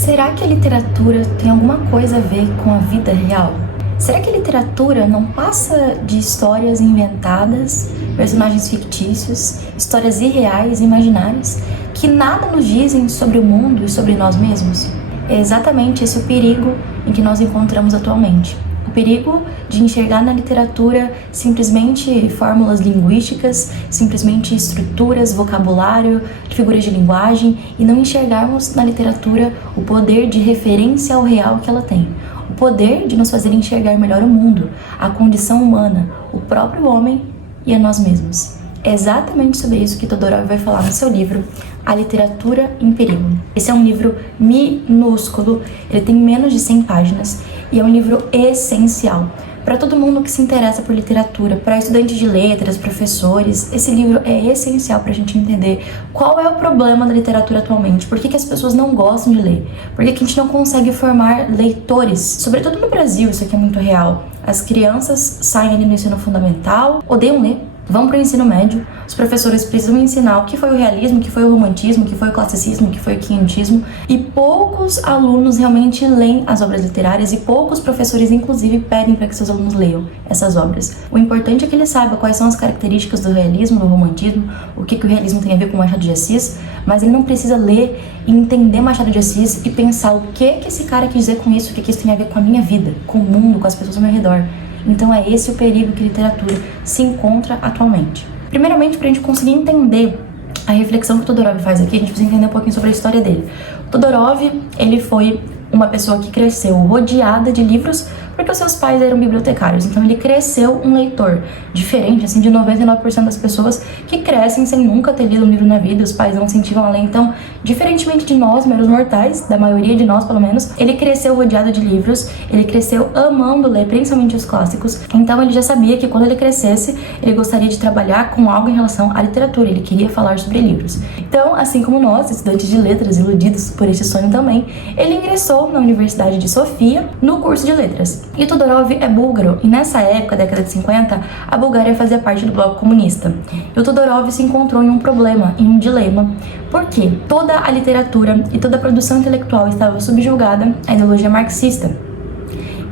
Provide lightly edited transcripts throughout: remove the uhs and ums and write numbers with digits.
Será que a literatura tem alguma coisa a ver com a vida real? Será que a literatura não passa de histórias inventadas, personagens fictícios, histórias irreais, imaginárias, que nada nos dizem sobre o mundo e sobre nós mesmos? É exatamente esse o perigo em que nós encontramos atualmente. O perigo de enxergar na literatura simplesmente fórmulas linguísticas, simplesmente estruturas, vocabulário, figuras de linguagem e não enxergarmos na literatura o poder de referência ao real que ela tem. O poder de nos fazer enxergar melhor o mundo, a condição humana, o próprio homem e a nós mesmos. É exatamente sobre isso que Todorov vai falar no seu livro, A Literatura em Perigo. Esse é um livro minúsculo, ele tem menos de 100 páginas e é um livro essencial para todo mundo que se interessa por literatura, para estudantes de letras, professores. Esse livro é essencial para a gente entender qual é o problema da literatura atualmente, por que as pessoas não gostam de ler, por que a gente não consegue formar leitores, sobretudo no Brasil, isso aqui é muito real. As crianças saem ali no ensino fundamental, odeiam ler, vão para o ensino médio, os professores precisam ensinar o que foi o realismo, o que foi o romantismo, o que foi o classicismo, o que foi o quinhentismo, e poucos alunos realmente leem as obras literárias e poucos professores, inclusive, pedem para que seus alunos leiam essas obras. O importante é que ele saiba quais são as características do realismo, do romantismo, o que o realismo tem a ver com Machado de Assis, mas ele não precisa ler e entender Machado de Assis e pensar o que esse cara quis dizer com isso, o que isso tem a ver com a minha vida, com o mundo, com as pessoas ao meu redor. Então é esse o perigo que a literatura se encontra atualmente. Primeiramente, para a gente conseguir entender a reflexão que o Todorov faz aqui, a gente precisa entender um pouquinho sobre a história dele. O Todorov, ele foi uma pessoa que cresceu rodeada de livros porque os seus pais eram bibliotecários, então ele cresceu um leitor diferente, assim, de 99% das pessoas que crescem sem nunca ter lido um livro na vida, os pais não incentivam a ler. Então, diferentemente de nós, meros mortais, da maioria de nós pelo menos, ele cresceu rodeado de livros, ele cresceu amando ler, principalmente os clássicos, então ele já sabia que quando ele crescesse, ele gostaria de trabalhar com algo em relação à literatura, ele queria falar sobre livros. Então, assim como nós, estudantes de letras, iludidos por este sonho também, ele ingressou na Universidade de Sofia, no curso de letras. E Todorov é búlgaro, e nessa época, década de 50, a Bulgária fazia parte do bloco comunista. E o Todorov se encontrou em um problema, em um dilema, porque toda a literatura e toda a produção intelectual estava subjugada à ideologia marxista.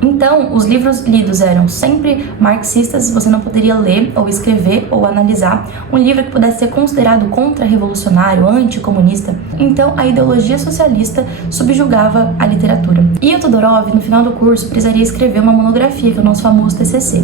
Então, os livros lidos eram sempre marxistas, você não poderia ler, ou escrever, ou analisar um livro que pudesse ser considerado contra-revolucionário, anticomunista. Então, a ideologia socialista subjugava a literatura. E o Todorov, no final do curso, precisaria escrever uma monografia, que é o nosso famoso TCC.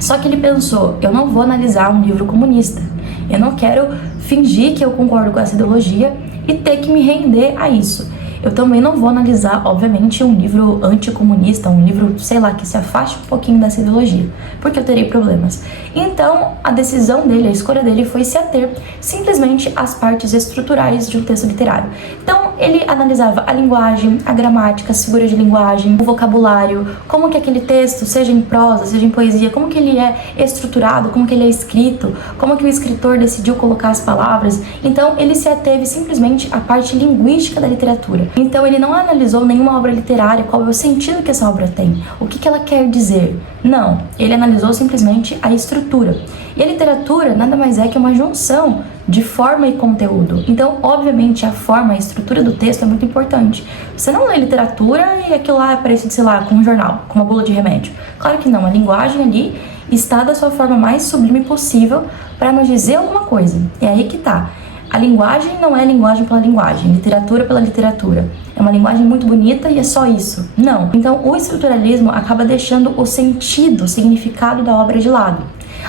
Só que ele pensou, eu não vou analisar um livro comunista, eu não quero fingir que eu concordo com essa ideologia e ter que me render a isso. Eu também não vou analisar, obviamente, um livro anticomunista, um livro, sei lá, que se afaste um pouquinho dessa ideologia, porque eu terei problemas. Então, a decisão dele, a escolha dele foi se ater simplesmente às partes estruturais de um texto literário. Então, ele analisava a linguagem, a gramática, as figuras de linguagem, o vocabulário, como que aquele texto, seja em prosa, seja em poesia, como que ele é estruturado, como que ele é escrito, como que o escritor decidiu colocar as palavras. Então, ele se ateve simplesmente à parte linguística da literatura. Então ele não analisou nenhuma obra literária, qual é o sentido que essa obra tem, o que ela quer dizer. Não, ele analisou simplesmente a estrutura. E a literatura nada mais é que uma junção de forma e conteúdo. Então, obviamente, a forma, a estrutura do texto é muito importante. Você não lê literatura e aquilo lá é parecido, sei lá, com um jornal, com uma bula de remédio. Claro que não, a linguagem ali está da sua forma mais sublime possível para nos dizer alguma coisa. É aí que tá. A linguagem não é linguagem pela linguagem, literatura pela literatura. É uma linguagem muito bonita e é só isso. Não. Então, o estruturalismo acaba deixando o sentido, o significado da obra de lado.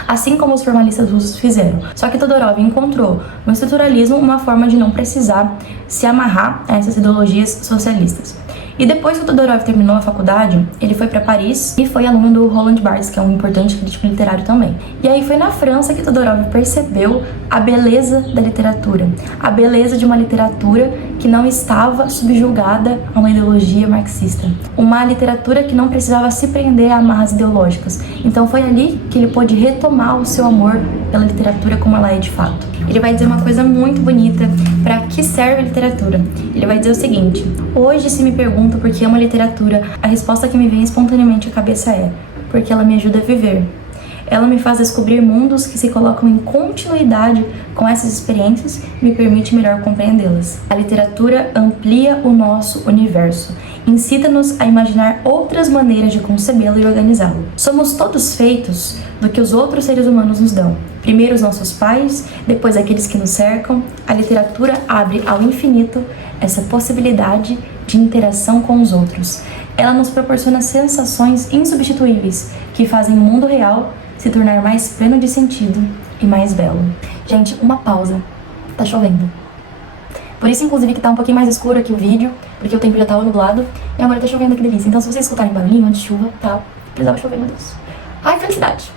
Assim como os formalistas russos fizeram. Só que Todorov encontrou no estruturalismo uma forma de não precisar se amarrar a essas ideologias socialistas. E depois que o Todorov terminou a faculdade, ele foi para Paris e foi aluno do Roland Barthes, que é um importante crítico literário também. E aí foi na França que Todorov percebeu a beleza da literatura, a beleza de uma literatura que não estava subjugada a uma ideologia marxista, uma literatura que não precisava se prender a amarras ideológicas. Então foi ali que ele pôde retomar o seu amor pela literatura como ela é de fato. Ele vai dizer uma coisa muito bonita para que serve a literatura. Ele vai dizer o seguinte: hoje, se me perguntam por que amo a literatura, a resposta que me vem espontaneamente à cabeça é: porque ela me ajuda a viver. Ela me faz descobrir mundos que se colocam em continuidade com essas experiências e me permite melhor compreendê-las. A literatura amplia o nosso universo, incita-nos a imaginar outras maneiras de concebê-lo e organizá-lo. Somos todos feitos do que os outros seres humanos nos dão. Primeiro os nossos pais, depois aqueles que nos cercam. A literatura abre ao infinito essa possibilidade de interação com os outros. Ela nos proporciona sensações insubstituíveis que fazem o mundo real se tornar mais pleno de sentido e mais belo. Gente, uma pausa. Tá chovendo. Por isso, inclusive, que tá um pouquinho mais escuro aqui o vídeo, porque o tempo já tava nublado e agora tá chovendo, que delícia. Então, se vocês escutarem barulhinho de chuva, tá? Precisava chover, meu Deus. Ai, felicidade!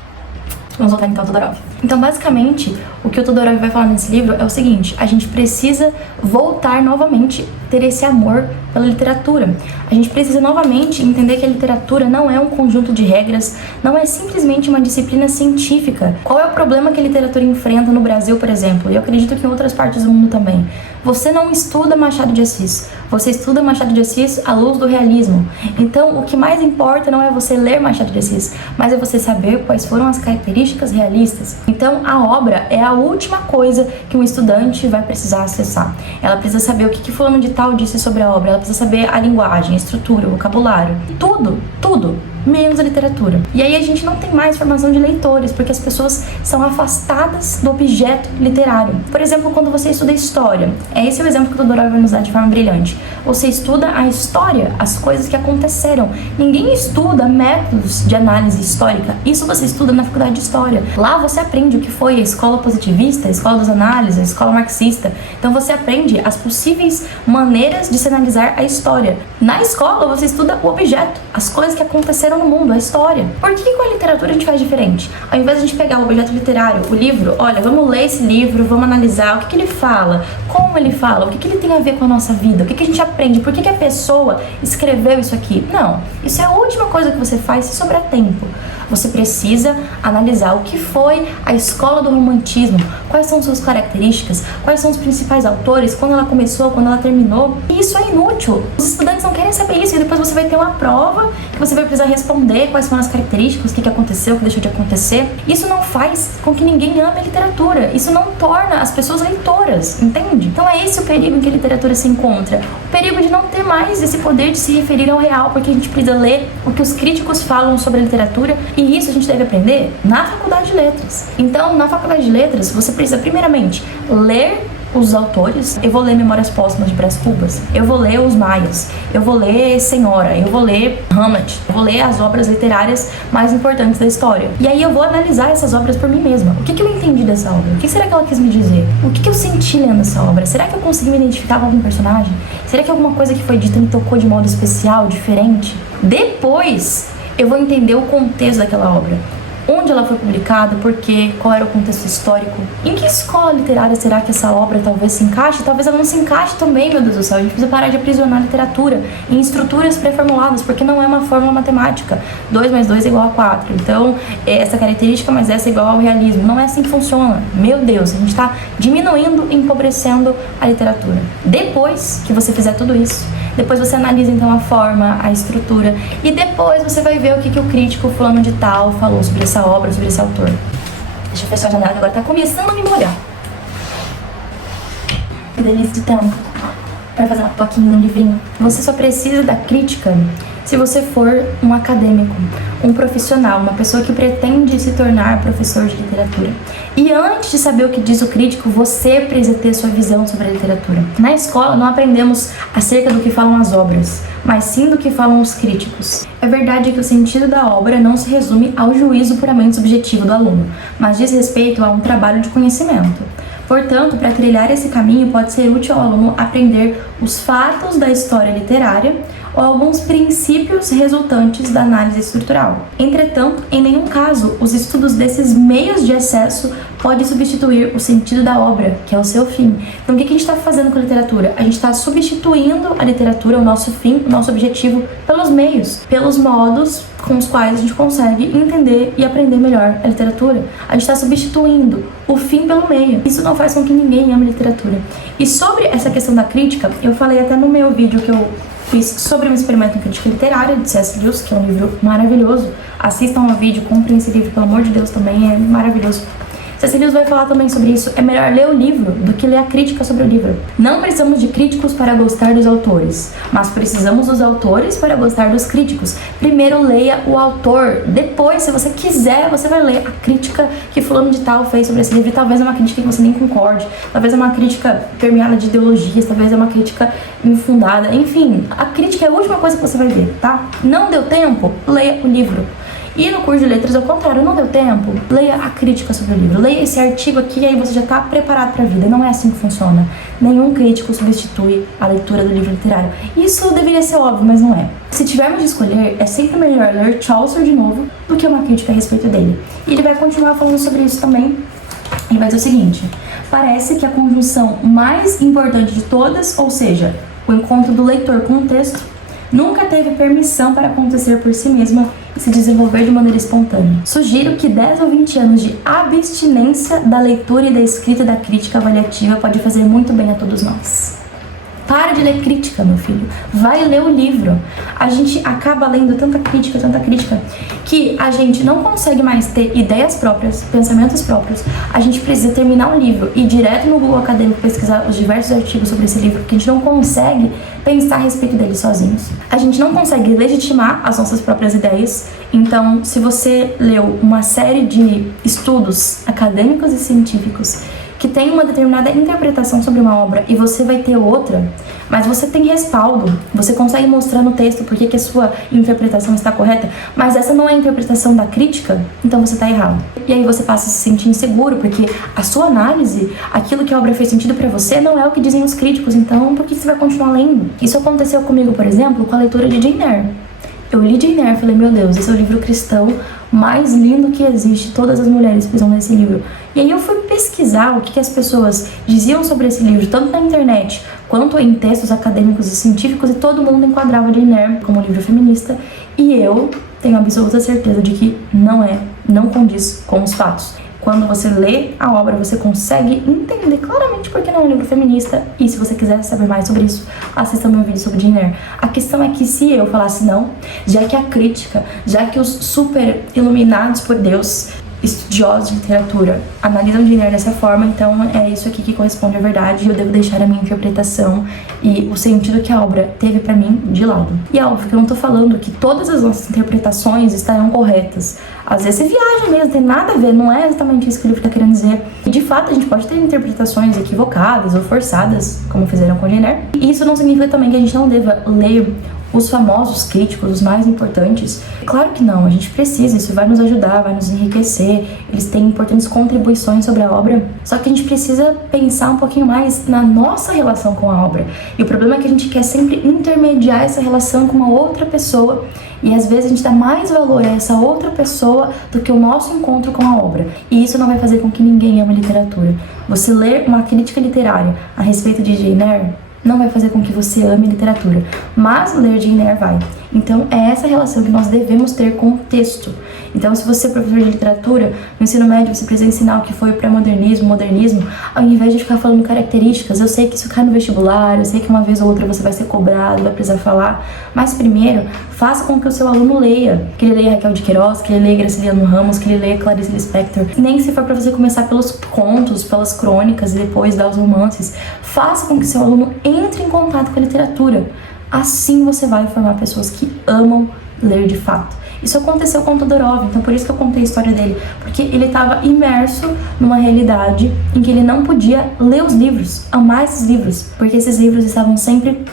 Vamos voltar então ao Todorov. Então, basicamente, o que o Todorov vai falar nesse livro é o seguinte: a gente precisa voltar novamente, ter esse amor pela literatura. A gente precisa novamente entender que a literatura não é um conjunto de regras, não é simplesmente uma disciplina científica. Qual é o problema que a literatura enfrenta no Brasil, por exemplo? E eu acredito que em outras partes do mundo também. Você não estuda Machado de Assis. Você estuda Machado de Assis à luz do realismo. Então, o que mais importa não é você ler Machado de Assis, mas é você saber quais foram as características realistas. Então, a obra é a última coisa que um estudante vai precisar acessar. Ela precisa saber o que fulano de tal disse sobre a obra. Ela precisa saber a linguagem, a estrutura, o vocabulário. Tudo. Menos a literatura. E aí a gente não tem mais formação de leitores, porque as pessoas são afastadas do objeto literário. Por exemplo, quando você estuda história, esse é o exemplo que o Todorov vai nos dar de forma brilhante. Você estuda a história, as coisas que aconteceram. Ninguém estuda métodos de análise histórica. Isso você estuda na faculdade de história. Lá você aprende o que foi a escola positivista, a escola das análises, a escola marxista. Então você aprende as possíveis maneiras de se analisar a história. Na escola você estuda o objeto, as coisas que aconteceram no mundo, a história. Por que com a literatura a gente faz diferente? Ao invés de a gente pegar o objeto literário, o livro, olha, vamos ler esse livro, vamos analisar o que ele fala, como ele fala, o que ele tem a ver com a nossa vida, o que a gente aprende, por que a pessoa escreveu isso aqui. Não, isso é a última coisa que você faz se sobrar tempo. Você precisa analisar o que foi a escola do romantismo, quais são suas características, quais são os principais autores, quando ela começou, quando ela terminou. E isso é inútil. Os estudantes não querem saber isso e depois você vai ter uma prova que você vai precisar responder quais foram as características, o que aconteceu, o que deixou de acontecer. Isso não faz com que ninguém ame a literatura. Isso não torna as pessoas leitoras, entende? Então é esse o perigo em que a literatura se encontra. O perigo de não ter mais esse poder de se referir ao real, porque a gente precisa ler o que os críticos falam sobre a literatura. E isso a gente deve aprender na faculdade de letras. Então, na faculdade de letras, você precisa primeiramente ler os autores. Eu vou ler Memórias Póstumas de Brás Cubas, eu vou ler Os Maias, eu vou ler Senhora, eu vou ler Hamlet, eu vou ler as obras literárias mais importantes da história. E aí eu vou analisar essas obras por mim mesma. O que eu entendi dessa obra? O que será que ela quis me dizer? O que eu senti lendo essa obra? Será que eu consegui me identificar com algum personagem? Será que alguma coisa que foi dita me tocou de modo especial, diferente? Depois eu vou entender o contexto daquela obra. Onde ela foi publicada, por quê, qual era o contexto histórico, em que escola literária será que essa obra talvez se encaixe, talvez ela não se encaixe também, meu Deus do céu. A gente precisa parar de aprisionar a literatura em estruturas pré-formuladas, porque não é uma fórmula matemática. 2 mais 2 é igual a 4, então essa característica mais essa é igual ao realismo. Não é assim que funciona. Meu Deus, a gente está diminuindo e empobrecendo a literatura. Depois que você fizer tudo isso, depois você analisa então a forma, a estrutura, e depois você vai ver o que o crítico fulano de tal falou sobre essa obra, sobre esse autor. Deixa eu fechar a janela que agora tá começando a me molhar. Que delícia de tempo para fazer uma toquinha no livrinho. Você só precisa da crítica se você for um acadêmico, um profissional, uma pessoa que pretende se tornar professor de literatura. E antes de saber o que diz o crítico, você precisa ter sua visão sobre a literatura. Na escola não aprendemos acerca do que falam as obras, mas sim do que falam os críticos. É verdade que o sentido da obra não se resume ao juízo puramente subjetivo do aluno, mas diz respeito a um trabalho de conhecimento. Portanto, para trilhar esse caminho, pode ser útil ao aluno aprender os fatos da história literária ou alguns princípios resultantes da análise estrutural. Entretanto, em nenhum caso, os estudos desses meios de acesso podem substituir o sentido da obra, que é o seu fim. Então, o que a gente está fazendo com a literatura? A gente está substituindo a literatura, o nosso fim, o nosso objetivo, pelos meios, pelos modos com os quais a gente consegue entender e aprender melhor a literatura. A gente está substituindo o fim pelo meio. Isso não faz com que ninguém ame literatura. E sobre essa questão da crítica, eu falei até no meu vídeo que eu fiz sobre um experimento em crítica literária de C.S. Lewis, que é um livro maravilhoso. Assistam ao vídeo, comprem esse livro, pelo amor de Deus, também é maravilhoso. C.S. Lewis vai falar também sobre isso. É melhor ler o livro do que ler a crítica sobre o livro. Não precisamos de críticos para gostar dos autores, mas precisamos dos autores para gostar dos críticos. Primeiro leia o autor, depois, se você quiser, você vai ler a crítica que fulano de tal fez sobre esse livro. E talvez é uma crítica que você nem concorde, talvez é uma crítica permeada de ideologias, talvez é uma crítica infundada. Enfim, a crítica é a última coisa que você vai ver, tá? Não deu tempo? Leia o livro. E no curso de letras, ao contrário, não deu tempo? Leia a crítica sobre o livro, leia esse artigo aqui e aí você já está preparado para a vida. Não é assim que funciona. Nenhum crítico substitui a leitura do livro literário. Isso deveria ser óbvio, mas não é. Se tivermos de escolher, é sempre melhor ler Chaucer de novo do que uma crítica a respeito dele. E ele vai continuar falando sobre isso também. Ele vai dizer o seguinte: parece que a conjunção mais importante de todas, ou seja, o encontro do leitor com o texto, nunca teve permissão para acontecer por si mesma e se desenvolver de maneira espontânea. Sugiro que 10 ou 20 anos de abstinência da leitura e da escrita da crítica avaliativa pode fazer muito bem a todos nós. Para de ler crítica, meu filho. Vai ler o livro. A gente acaba lendo tanta crítica, que a gente não consegue mais ter ideias próprias, pensamentos próprios. A gente precisa terminar um livro e ir direto no Google Acadêmico pesquisar os diversos artigos sobre esse livro, porque a gente não consegue pensar a respeito dele sozinhos. A gente não consegue legitimar as nossas próprias ideias. Então, se você leu uma série de estudos acadêmicos e científicos que tem uma determinada interpretação sobre uma obra e você vai ter outra, mas você tem respaldo, você consegue mostrar no texto por que a sua interpretação está correta, mas essa não é a interpretação da crítica, então você está errado. E aí você passa a se sentir inseguro, porque a sua análise, aquilo que a obra fez sentido para você, não é o que dizem os críticos, então por que você vai continuar lendo? Isso aconteceu comigo, por exemplo, com a leitura de Jane Eyre. Eu li Jane Eyre e falei, meu Deus, esse é o livro cristão mais lindo que existe, todas as mulheres precisam ler esse livro. E aí eu fui pesquisar o que as pessoas diziam sobre esse livro, tanto na internet, quanto em textos acadêmicos e científicos, e todo mundo enquadrava Jane Eyre como um livro feminista, e eu tenho absoluta certeza de que não condiz com os fatos. Quando você lê a obra, você consegue entender claramente por que não é um livro feminista. E se você quiser saber mais sobre isso, assista meu vídeo sobre Jane Eyre. A questão é que se eu falasse não, já que a crítica, já que os super iluminados por Deus, estudiosos de literatura, analisam Jane Eyre dessa forma, então é isso aqui que corresponde à verdade e eu devo deixar a minha interpretação e o sentido que a obra teve pra mim de lado. E é óbvio que eu não tô falando que todas as nossas interpretações estarão corretas. Às vezes você viaja mesmo, tem nada a ver, não é exatamente isso que o livro tá querendo dizer. E de fato a gente pode ter interpretações equivocadas ou forçadas, como fizeram com Jane Eyre. E isso não significa também que a gente não deva ler os famosos críticos, os mais importantes. Claro que não, a gente precisa, isso vai nos ajudar, vai nos enriquecer, eles têm importantes contribuições sobre a obra, só que a gente precisa pensar um pouquinho mais na nossa relação com a obra. E o problema é que a gente quer sempre intermediar essa relação com uma outra pessoa, e às vezes a gente dá mais valor a essa outra pessoa do que o nosso encontro com a obra. E isso não vai fazer com que ninguém ame literatura. Você ler uma crítica literária a respeito de Jane Eyre não vai fazer com que você ame literatura, mas ler Jane Eyre vai. Então é essa relação que nós devemos ter com o texto. Então se você é professor de literatura, no ensino médio você precisa ensinar o que foi o pré-modernismo, modernismo, ao invés de ficar falando características. Eu sei que isso cai no vestibular, eu sei que uma vez ou outra você vai ser cobrado, vai precisar falar, mas primeiro, faça com que o seu aluno leia. Que ele leia Raquel de Queiroz, que ele leia Graciliano Ramos, que ele leia Clarice Lispector. Nem se for para você começar pelos contos, pelas crônicas e depois dar os romances. Faça com que seu aluno entre em contato com a literatura. Assim você vai formar pessoas que amam ler de fato. Isso aconteceu com Todorov, então por isso que eu contei a história dele, porque ele estava imerso numa realidade em que ele não podia ler os livros, amar esses livros, porque esses livros estavam sempre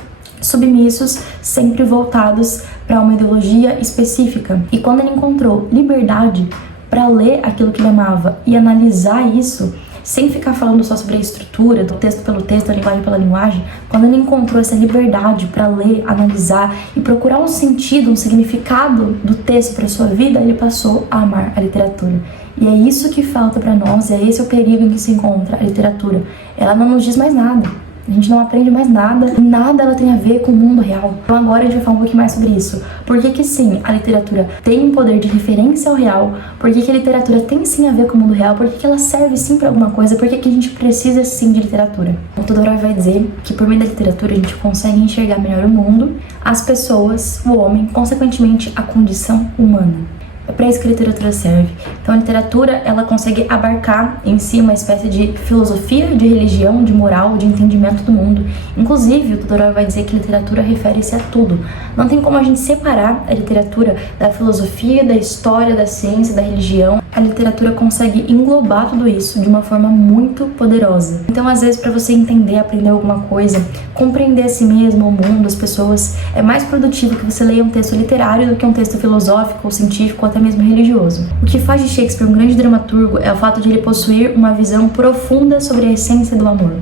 submissos, sempre voltados para uma ideologia específica. E quando ele encontrou liberdade para ler aquilo que ele amava e analisar isso, sem ficar falando só sobre a estrutura, do texto pelo texto, a linguagem pela linguagem, quando ele encontrou essa liberdade para ler, analisar e procurar um sentido, um significado do texto para sua vida, ele passou a amar a literatura. E é isso que falta para nós, é esse o perigo em que se encontra a literatura. Ela não nos diz mais nada. A gente não aprende mais nada, nada ela tem a ver com o mundo real. Então agora a gente vai falar um pouquinho mais sobre isso. Por que sim, a literatura tem um poder de referência ao real? Por que a literatura tem sim a ver com o mundo real? Por que ela serve sim para alguma coisa? Por que a gente precisa sim de literatura? O Todorov vai dizer que por meio da literatura a gente consegue enxergar melhor o mundo, as pessoas, o homem, consequentemente a condição humana. É para isso que a literatura serve. Então a literatura, ela consegue abarcar em si uma espécie de filosofia, de religião, de moral, de entendimento do mundo. Inclusive, o Todorov vai dizer que literatura refere-se a tudo. Não tem como a gente separar a literatura da filosofia, da história, da ciência, da religião. A literatura consegue englobar tudo isso de uma forma muito poderosa. Então, às vezes, para você entender, aprender alguma coisa, compreender a si mesmo, o mundo, as pessoas, é mais produtivo que você leia um texto literário do que um texto filosófico ou científico ou até mesmo religioso. O que faz de Shakespeare um grande dramaturgo é o fato de ele possuir uma visão profunda sobre a essência do amor.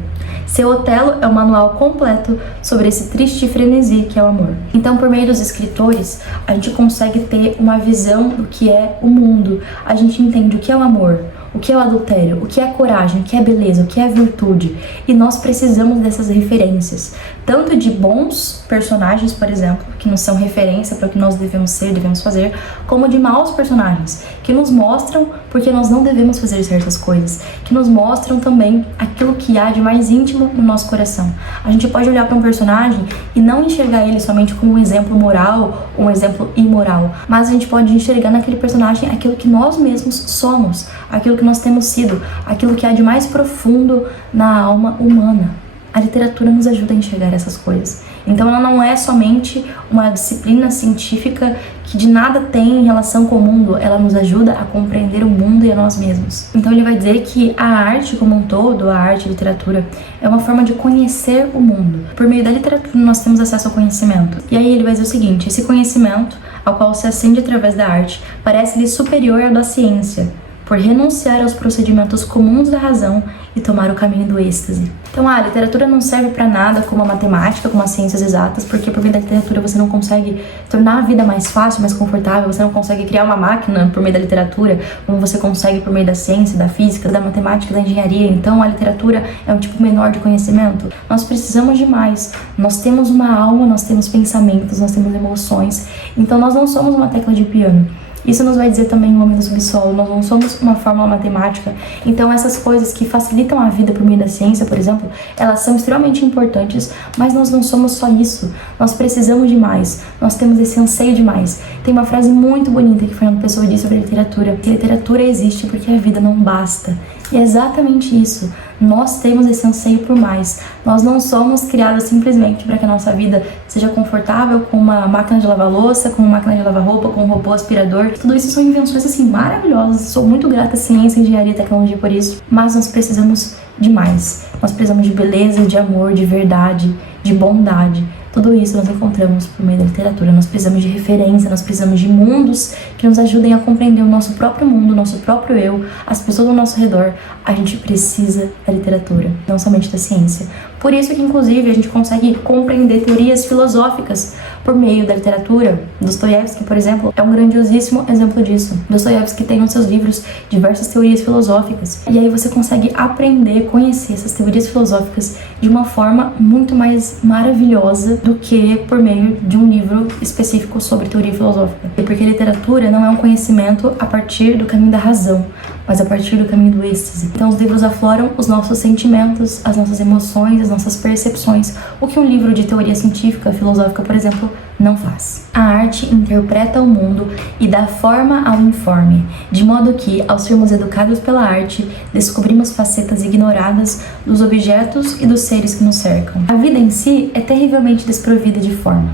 Seu Otelo é um manual completo sobre esse triste frenesi que é o amor. Então, por meio dos escritores, a gente consegue ter uma visão do que é o mundo. A gente entende o que é o amor, o que é o adultério, o que é a coragem, o que é a beleza, o que é a virtude. E nós precisamos dessas referências, tanto de bons personagens, por exemplo, que nos são referência para o que nós devemos ser, devemos fazer, como de maus personagens, que nos mostram porque nós não devemos fazer certas coisas, que nos mostram também aquilo que há de mais íntimo no nosso coração. A gente pode olhar para um personagem e não enxergar ele somente como um exemplo moral ou um exemplo imoral, mas a gente pode enxergar naquele personagem aquilo que nós mesmos somos, aquilo que nós temos sido, aquilo que há de mais profundo na alma humana. A literatura nos ajuda a enxergar essas coisas. Então ela não é somente uma disciplina científica que de nada tem em relação com o mundo, ela nos ajuda a compreender o mundo e a nós mesmos. Então ele vai dizer que a arte como um todo, a arte e a literatura, é uma forma de conhecer o mundo. Por meio da literatura nós temos acesso ao conhecimento. E aí ele vai dizer o seguinte: esse conhecimento, ao qual se acende através da arte, parece-lhe superior ao da ciência, por renunciar aos procedimentos comuns da razão e tomar o caminho do êxtase. Então, a literatura não serve para nada como a matemática, como as ciências exatas, porque por meio da literatura você não consegue tornar a vida mais fácil, mais confortável, você não consegue criar uma máquina por meio da literatura, como você consegue por meio da ciência, da física, da matemática, da engenharia. Então, a literatura é um tipo menor de conhecimento. Nós precisamos de mais. Nós temos uma alma, nós temos pensamentos, nós temos emoções. Então, nós não somos uma tecla de piano. Isso nos vai dizer também o Homem do Subsolo, nós não somos uma fórmula matemática. Então essas coisas que facilitam a vida por meio da ciência, por exemplo, elas são extremamente importantes, mas nós não somos só isso. Nós precisamos de mais, nós temos esse anseio de mais. Tem uma frase muito bonita que Fernando Pessoa disse sobre a literatura: que a literatura existe porque a vida não basta. E é exatamente isso. Nós temos esse anseio por mais. Nós não somos criados simplesmente para que a nossa vida seja confortável com uma máquina de lavar louça, com uma máquina de lavar roupa, com um robô aspirador. Tudo isso são invenções assim maravilhosas. Sou muito grata à ciência, engenharia e tecnologia por isso. Mas nós precisamos de mais. Nós precisamos de beleza, de amor, de verdade, de bondade. Tudo isso nós encontramos por meio da literatura. Nós precisamos de referência, nós precisamos de mundos que nos ajudem a compreender o nosso próprio mundo, o nosso próprio eu, as pessoas ao nosso redor. A gente precisa da literatura, não somente da ciência. Por isso que, inclusive, a gente consegue compreender teorias filosóficas por meio da literatura. Dostoiévski, por exemplo, é um grandiosíssimo exemplo disso. Dostoiévski tem nos seus livros diversas teorias filosóficas. E aí você consegue aprender, conhecer essas teorias filosóficas de uma forma muito mais maravilhosa do que por meio de um livro específico sobre teoria filosófica. Porque a literatura não é um conhecimento a partir do caminho da razão, mas a partir do caminho do êxtase. Então os livros afloram os nossos sentimentos, as nossas emoções, as nossas percepções, o que um livro de teoria científica, filosófica, por exemplo, não faz. A arte interpreta o mundo e dá forma ao informe, de modo que, ao sermos educados pela arte, descobrimos facetas ignoradas dos objetos e dos seres que nos cercam. A vida em si é terrivelmente desprovida de forma.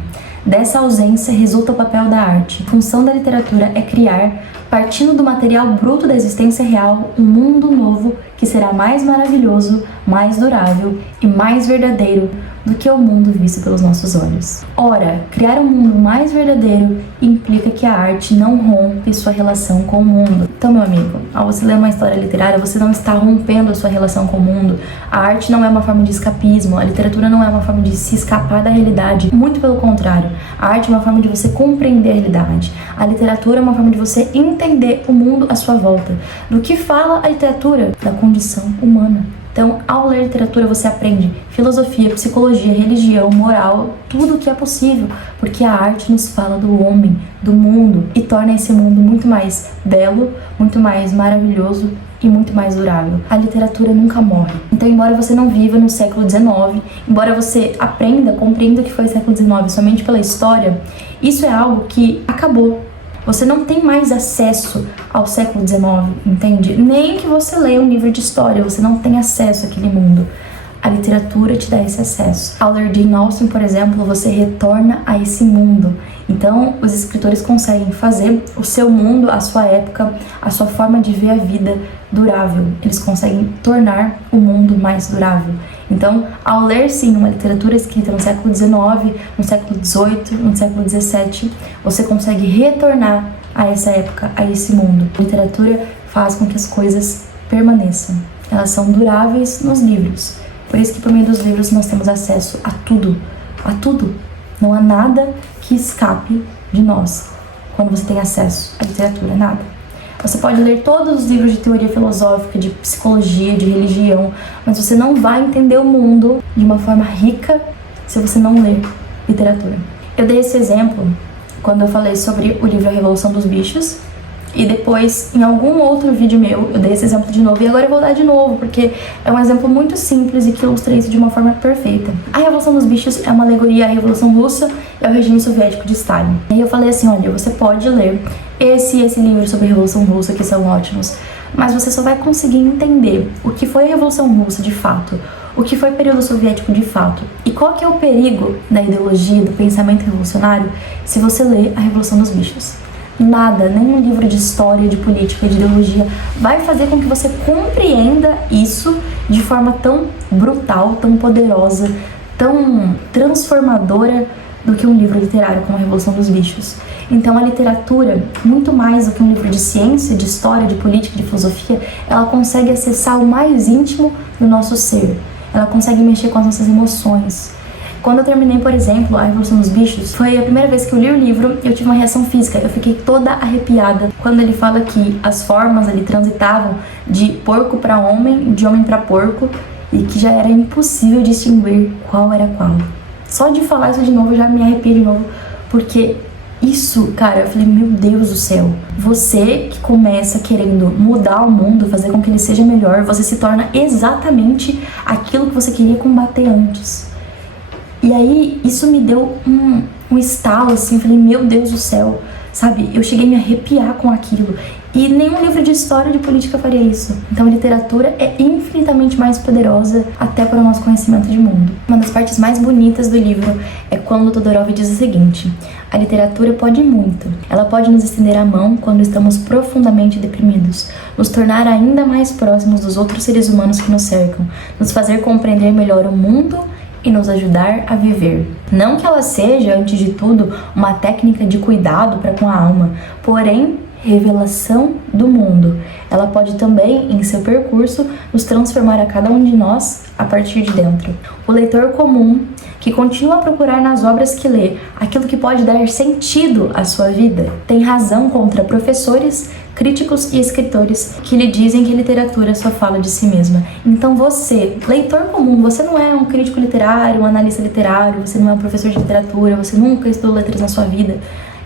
Dessa ausência resulta o papel da arte. A função da literatura é criar, partindo do material bruto da existência real, um mundo novo que será mais maravilhoso, mais durável e mais verdadeiro do que o mundo visto pelos nossos olhos. Ora, criar um mundo mais verdadeiro implica que a arte não rompe sua relação com o mundo. Então, meu amigo, ao você ler uma história literária, você não está rompendo a sua relação com o mundo. A arte não é uma forma de escapismo, a literatura não é uma forma de se escapar da realidade. Muito pelo contrário, a arte é uma forma de você compreender a realidade. A literatura é uma forma de você entender o mundo à sua volta. Do que fala a literatura? Da condição humana. Então, ao ler literatura, você aprende filosofia, psicologia, religião, moral, tudo o que é possível, porque a arte nos fala do homem, do mundo, e torna esse mundo muito mais belo, muito mais maravilhoso e muito mais durável. A literatura nunca morre. Então, embora você não viva no século XIX, embora você compreenda o que foi o século XIX somente pela história, isso é algo que acabou. Você não tem mais acesso ao século XIX, entende? Nem que você leia um livro de história, você não tem acesso àquele mundo. A literatura te dá esse acesso. Ao ler Jane Austen, por exemplo, você retorna a esse mundo. Então, os escritores conseguem fazer o seu mundo, a sua época, a sua forma de ver a vida durável. Eles conseguem tornar o mundo mais durável. Então, ao ler, sim, uma literatura escrita no século XIX, no século XVIII, no século XVII, você consegue retornar a essa época, a esse mundo. A literatura faz com que as coisas permaneçam. Elas são duráveis nos livros. Por isso que por meio dos livros nós temos acesso a tudo. A tudo. Não há nada que escape de nós quando você tem acesso à literatura, nada. Você pode ler todos os livros de teoria filosófica, de psicologia, de religião, mas você não vai entender o mundo de uma forma rica se você não ler literatura. Eu dei esse exemplo quando eu falei sobre o livro A Revolução dos Bichos, e depois, em algum outro vídeo meu, eu dei esse exemplo de novo, e agora eu vou dar de novo, porque é um exemplo muito simples e que ilustra isso de uma forma perfeita. A Revolução dos Bichos é uma alegoria à Revolução Russa e ao regime soviético de Stalin. E eu falei assim, olha, você pode ler esse livro sobre a Revolução Russa, que são ótimos, mas você só vai conseguir entender o que foi a Revolução Russa de fato, o que foi o período soviético de fato, e qual que é o perigo da ideologia, do pensamento revolucionário, se você ler a Revolução dos Bichos. Nada, nenhum livro de história, de política, de ideologia vai fazer com que você compreenda isso de forma tão brutal, tão poderosa, tão transformadora do que um livro literário como A Revolução dos Bichos. Então a literatura, muito mais do que um livro de ciência, de história, de política, de filosofia, ela consegue acessar o mais íntimo do nosso ser. Ela consegue mexer com as nossas emoções. Quando eu terminei, por exemplo, A Revolução dos Bichos, foi a primeira vez que eu li o livro e eu tive uma reação física. Eu fiquei toda arrepiada quando ele fala que as formas ali transitavam de porco para homem, de homem para porco, e que já era impossível distinguir qual era qual. Só de falar isso de novo eu já me arrepio de novo, porque isso, cara, eu falei, meu Deus do céu. Você que começa querendo mudar o mundo, fazer com que ele seja melhor, você se torna exatamente aquilo que você queria combater antes. E aí, isso me deu um estalo, assim, eu falei, meu Deus do céu, sabe? Eu cheguei a me arrepiar com aquilo. E nenhum livro de história ou de política faria isso. Então a literatura é infinitamente mais poderosa até para o nosso conhecimento de mundo. Uma das partes mais bonitas do livro é quando Todorov diz o seguinte: a literatura pode muito. Ela pode nos estender a mão quando estamos profundamente deprimidos, nos tornar ainda mais próximos dos outros seres humanos que nos cercam, nos fazer compreender melhor o mundo e nos ajudar a viver. Não que ela seja, antes de tudo, uma técnica de cuidado para com a alma, porém, revelação do mundo. Ela pode também, em seu percurso, nos transformar a cada um de nós a partir de dentro. O leitor comum, que continua a procurar nas obras que lê aquilo que pode dar sentido à sua vida, tem razão contra professores, críticos e escritores que lhe dizem que a literatura só fala de si mesma. Então você, leitor comum, você não é um crítico literário, um analista literário, você não é um professor de literatura, você nunca estudou letras na sua vida,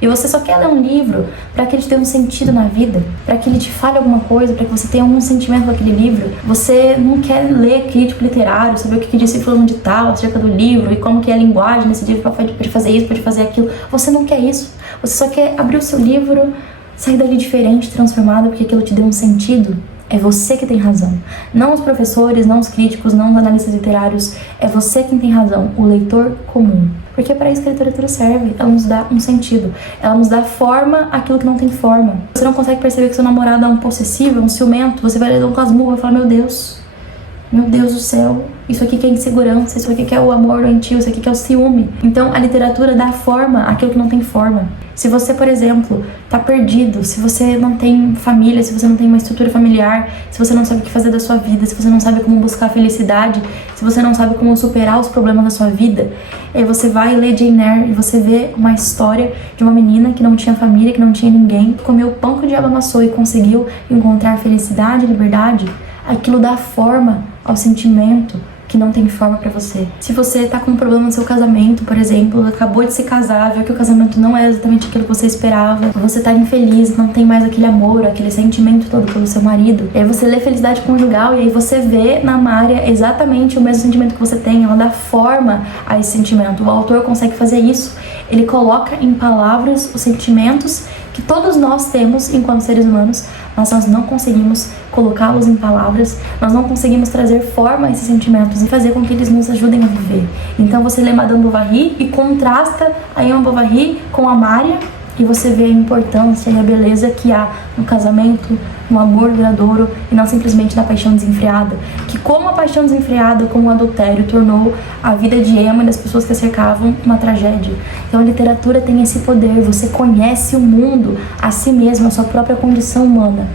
e você só quer ler um livro para que ele te dê um sentido na vida, para que ele te fale alguma coisa, para que você tenha algum sentimento daquele livro. Você não quer ler crítico literário, saber o que disse fulano de tal acerca do livro e como que é a linguagem desse livro, pode fazer isso, pode fazer aquilo. Você não quer isso. Você só quer abrir o seu livro, sair dali diferente, transformado, porque aquilo te deu um sentido. É você que tem razão. Não os professores, não os críticos, não os analistas literários. É você quem tem razão, o leitor comum. Porque é para isso que a literatura serve. Ela nos dá um sentido. Ela nos dá forma àquilo que não tem forma. Você não consegue perceber que seu namorado é um possessivo, um ciumento. Você vai ler um casmurro e falar, meu Deus do céu, isso aqui que é insegurança, isso aqui que é o amor doentio, isso aqui que é o ciúme. Então a literatura dá forma àquilo que não tem forma. Se você, por exemplo, tá perdido, se você não tem família, se você não tem uma estrutura familiar, se você não sabe o que fazer da sua vida, se você não sabe como buscar a felicidade, se você não sabe como superar os problemas da sua vida, aí você vai ler Jane Eyre e você vê uma história de uma menina que não tinha família, que não tinha ninguém, comeu o pão que o diabo amassou e conseguiu encontrar felicidade e liberdade. aquilo dá forma ao sentimento que não tem forma pra você. Se você tá com um problema no seu casamento, por exemplo, acabou de se casar, viu que o casamento não é exatamente aquilo que você esperava, você tá infeliz, não tem mais aquele amor, aquele sentimento todo pelo seu marido, e aí você lê Felicidade Conjugal e aí você vê na Mária exatamente o mesmo sentimento que você tem, ela dá forma a esse sentimento. O autor consegue fazer isso, ele coloca em palavras os sentimentos que todos nós temos enquanto seres humanos, mas nós não conseguimos colocá-los em palavras, nós não conseguimos trazer forma a esses sentimentos e fazer com que eles nos ajudem a viver. Então você lê Madame Bovary e contrasta a Emma Bovary com a Mária, e você vê a importância e a beleza que há no casamento, no amor duradouro e não simplesmente na paixão desenfreada. Que como a paixão desenfreada, como o adultério, tornou a vida de Emma e das pessoas que a cercavam uma tragédia. Então a literatura tem esse poder, você conhece o mundo, a si mesmo, a sua própria condição humana.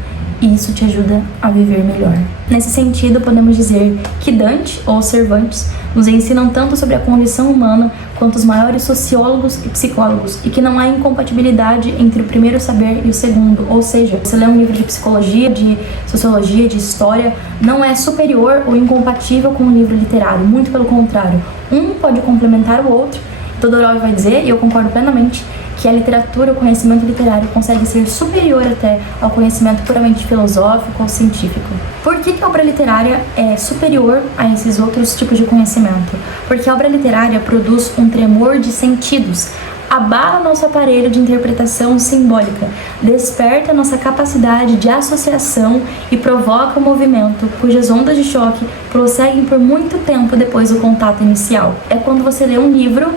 E isso te ajuda a viver melhor. Nesse sentido, podemos dizer que Dante, ou Cervantes, nos ensinam tanto sobre a condição humana quanto os maiores sociólogos e psicólogos, e que não há incompatibilidade entre o primeiro saber e o segundo. Ou seja, você lê um livro de psicologia, de sociologia, de história, não é superior ou incompatível com um livro literário, muito pelo contrário. Um pode complementar o outro. Todorov vai dizer, e eu concordo plenamente, que a literatura, o conhecimento literário consegue ser superior até ao conhecimento puramente filosófico ou científico. Por que a obra literária é superior a esses outros tipos de conhecimento? Porque a obra literária produz um tremor de sentidos, abala nosso aparelho de interpretação simbólica, desperta nossa capacidade de associação e provoca um movimento cujas ondas de choque prosseguem por muito tempo depois do contato inicial. É quando você lê um livro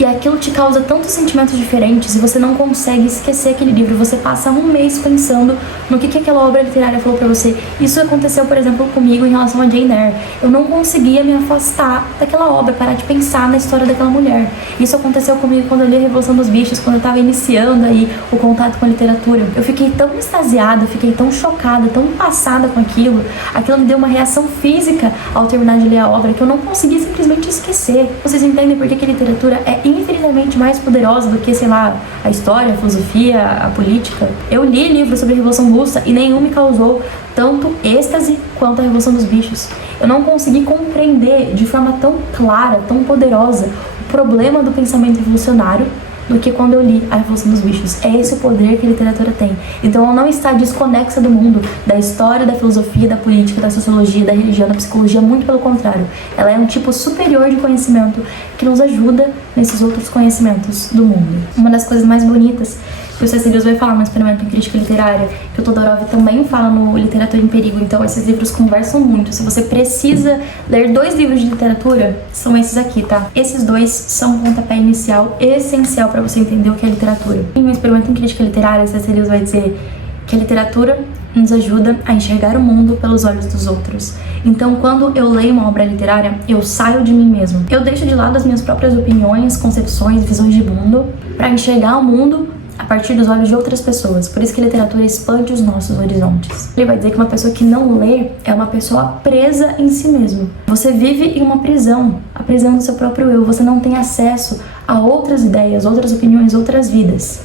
e aquilo te causa tantos sentimentos diferentes e você não consegue esquecer aquele livro. Você passa um mês pensando no que aquela obra literária falou pra você. Isso aconteceu, por exemplo, comigo em relação a Jane Eyre. Eu não conseguia me afastar daquela obra, parar de pensar na história daquela mulher. Isso aconteceu comigo quando eu li A Revolução dos Bichos, quando eu tava iniciando aí o contato com a literatura. Eu fiquei tão extasiada, fiquei tão chocada, tão passada com aquilo. Aquilo me deu uma reação física ao terminar de ler a obra que eu não conseguia simplesmente esquecer. Vocês entendem por que a literatura é infinitamente mais poderosa do que, sei lá, a história, a filosofia, a política? Eu li livros sobre a Revolução Russa e nenhum me causou tanto êxtase quanto a Revolução dos Bichos. Eu não consegui compreender de forma tão clara, tão poderosa, o problema do pensamento revolucionário do que quando eu li A Revolução dos Bichos. É esse o poder que a literatura tem. Então ela não está desconexa do mundo, da história, da filosofia, da política, da sociologia, da religião, da psicologia, muito pelo contrário. Ela é um tipo superior de conhecimento que nos ajuda nesses outros conhecimentos do mundo. Uma das coisas mais bonitas que o C.S. Lewis vai falar no Experimento em Crítica Literária, que o Todorov também fala no Literatura em Perigo, então esses livros conversam muito. Se você precisa ler 2 livros de literatura, são esses aqui, tá? Esses 2 são um pontapé inicial essencial para você entender o que é literatura. Em Experimento em Crítica Literária, C.S. Lewis vai dizer que a literatura nos ajuda a enxergar o mundo pelos olhos dos outros. Então, quando eu leio uma obra literária, eu saio de mim mesmo. Eu deixo de lado as minhas próprias opiniões, concepções, visões de mundo, para enxergar o mundo a partir dos olhos de outras pessoas. Por isso que a literatura expande os nossos horizontes. Ele vai dizer que uma pessoa que não lê é uma pessoa presa em si mesmo. Você vive em uma prisão, a prisão do seu próprio eu. Você não tem acesso a outras ideias, outras opiniões, outras vidas.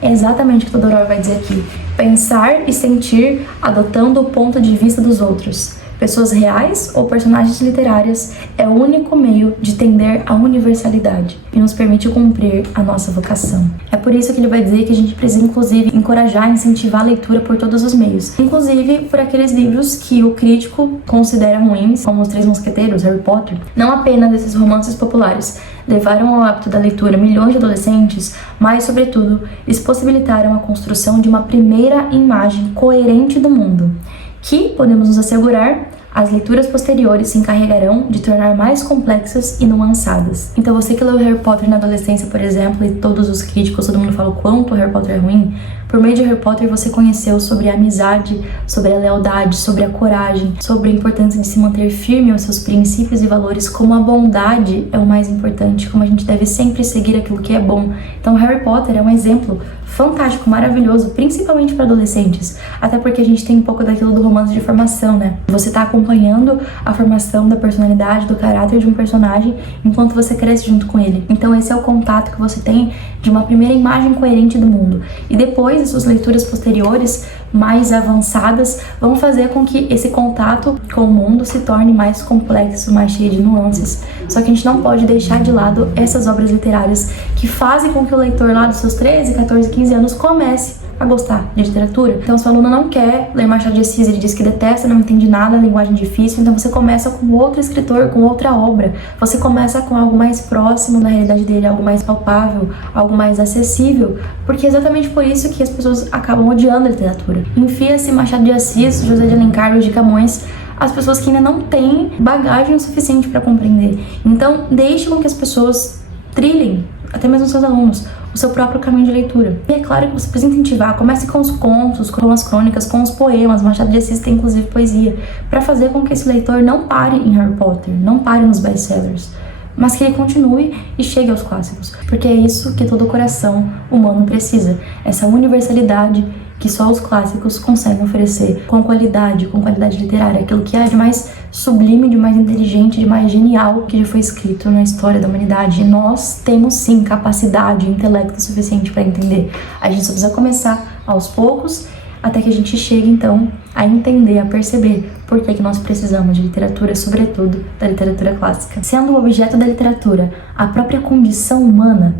É exatamente o que Todorov vai dizer aqui. Pensar e sentir adotando o ponto de vista dos outros. Pessoas reais ou personagens literárias é o único meio de tender à universalidade e nos permite cumprir a nossa vocação. É por isso que ele vai dizer que a gente precisa, inclusive, encorajar e incentivar a leitura por todos os meios, inclusive por aqueles livros que o crítico considera ruins, como Os Três Mosqueteiros, Harry Potter. Não apenas esses romances populares levaram ao hábito da leitura milhões de adolescentes, mas, sobretudo, eles possibilitaram a construção de uma primeira imagem coerente do mundo, que, podemos nos assegurar, as leituras posteriores se encarregarão de tornar mais complexas e nuançadas. Então você que leu Harry Potter na adolescência, por exemplo, e todos os críticos, todo mundo fala o quanto Harry Potter é ruim, por meio de Harry Potter você conheceu sobre a amizade, sobre a lealdade, sobre a coragem, sobre a importância de se manter firme aos seus princípios e valores, como a bondade é o mais importante, como a gente deve sempre seguir aquilo que é bom. Então Harry Potter é um exemplo fantástico, maravilhoso, principalmente para adolescentes, até porque a gente tem um pouco daquilo do romance de formação, né? Você tá com acompanhando a formação da personalidade, do caráter de um personagem, enquanto você cresce junto com ele. Então esse é o contato que você tem de uma primeira imagem coerente do mundo. E depois, as suas leituras posteriores, mais avançadas, vão fazer com que esse contato com o mundo se torne mais complexo, mais cheio de nuances. Só que a gente não pode deixar de lado essas obras literárias que fazem com que o leitor lá dos seus 13, 14, 15 anos comece a gostar de literatura. Então, se o aluno não quer ler Machado de Assis, ele diz que detesta, não entende nada, linguagem difícil, então você começa com outro escritor, com outra obra. Você começa com algo mais próximo da realidade dele, algo mais palpável, algo mais acessível, porque é exatamente por isso que as pessoas acabam odiando a literatura. Enfia-se Machado de Assis, José de Alencar, Luiz de Camões, as pessoas que ainda não têm bagagem o suficiente para compreender. Então, deixe com que as pessoas trilhem, até mesmo seus alunos, o seu próprio caminho de leitura. E é claro que você precisa incentivar, comece com os contos, com as crônicas, com os poemas. Machado de Assis tem inclusive poesia, para fazer com que esse leitor não pare em Harry Potter, não pare nos best-sellers, mas que ele continue e chegue aos clássicos, porque é isso que todo coração humano precisa, essa universalidade que só os clássicos conseguem oferecer, com qualidade literária, aquilo que há de mais sublime, de mais inteligente, de mais genial que já foi escrito na história da humanidade. E nós temos sim capacidade e intelecto suficiente para entender. A gente só precisa começar aos poucos, até que a gente chegue então a entender, a perceber por que nós precisamos de literatura, sobretudo da literatura clássica. Sendo o objeto da literatura a própria condição humana,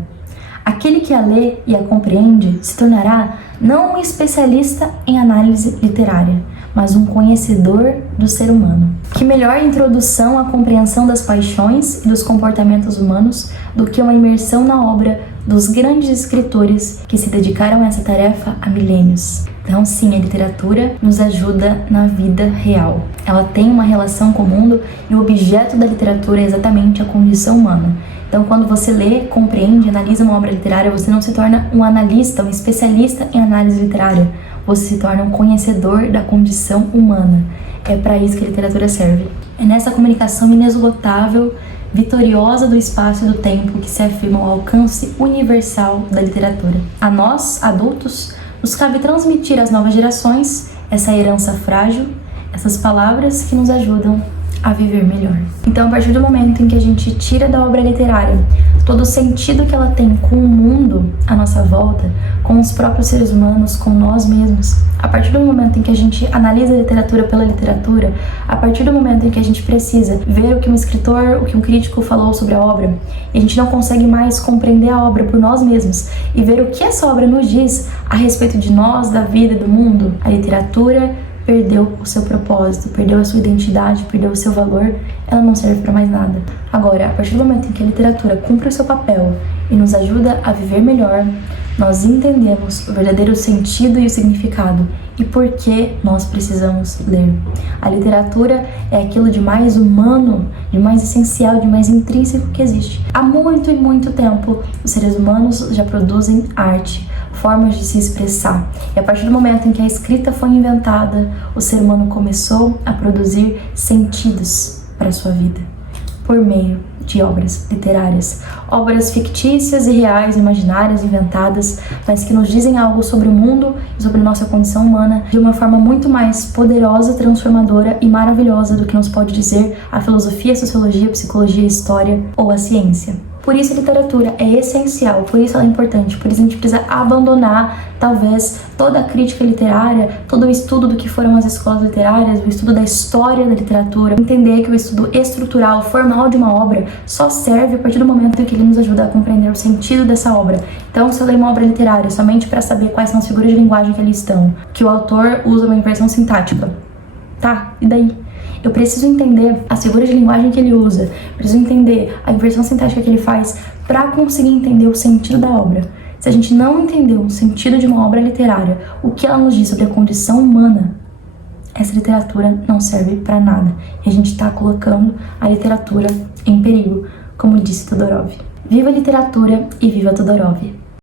aquele que a lê e a compreende se tornará não um especialista em análise literária, mas um conhecedor do ser humano. Que melhor introdução à compreensão das paixões e dos comportamentos humanos do que uma imersão na obra dos grandes escritores que se dedicaram a essa tarefa há milênios. Então sim, a literatura nos ajuda na vida real. Ela tem uma relação com o mundo e o objeto da literatura é exatamente a condição humana. Então, quando você lê, compreende, analisa uma obra literária, você não se torna um analista, um especialista em análise literária. Você se torna um conhecedor da condição humana. É para isso que a literatura serve. É nessa comunicação inesgotável, vitoriosa do espaço e do tempo, que se afirma o alcance universal da literatura. A nós, adultos, nos cabe transmitir às novas gerações essa herança frágil, essas palavras que nos ajudam a viver melhor. Então, a partir do momento em que a gente tira da obra literária todo o sentido que ela tem com o mundo à nossa volta, com os próprios seres humanos, com nós mesmos, a partir do momento em que a gente analisa a literatura pela literatura, a partir do momento em que a gente precisa ver o que um escritor, o que um crítico falou sobre a obra, e a gente não consegue mais compreender a obra por nós mesmos e ver o que essa obra nos diz a respeito de nós, da vida e do mundo, a literatura perdeu o seu propósito, perdeu a sua identidade, perdeu o seu valor, ela não serve para mais nada. Agora, a partir do momento em que a literatura cumpre o seu papel e nos ajuda a viver melhor, nós entendemos o verdadeiro sentido e o significado e por que nós precisamos ler. A literatura é aquilo de mais humano, de mais essencial, de mais intrínseco que existe. Há muito e muito tempo, os seres humanos já produzem arte, formas de se expressar. E a partir do momento em que a escrita foi inventada, o ser humano começou a produzir sentidos para a sua vida, por meio de obras literárias, obras fictícias e reais, imaginárias, inventadas, mas que nos dizem algo sobre o mundo e sobre nossa condição humana de uma forma muito mais poderosa, transformadora e maravilhosa do que nos pode dizer a filosofia, a sociologia, a psicologia, a história ou a ciência. Por isso a literatura é essencial, por isso ela é importante, por isso a gente precisa abandonar, talvez, toda a crítica literária, todo o estudo do que foram as escolas literárias, o estudo da história da literatura, entender que o estudo estrutural, formal de uma obra só serve a partir do momento em que ele nos ajuda a compreender o sentido dessa obra. Então, se eu ler uma obra literária somente para saber quais são as figuras de linguagem que ali estão, que o autor usa uma inversão sintática, tá, e daí? Eu preciso entender as figuras de linguagem que ele usa, preciso entender a inversão sintática que ele faz para conseguir entender o sentido da obra. Se a gente não entender o sentido de uma obra literária, o que ela nos diz sobre a condição humana, essa literatura não serve para nada. E a gente está colocando a literatura em perigo, como disse Todorov. Viva a literatura e viva Todorov!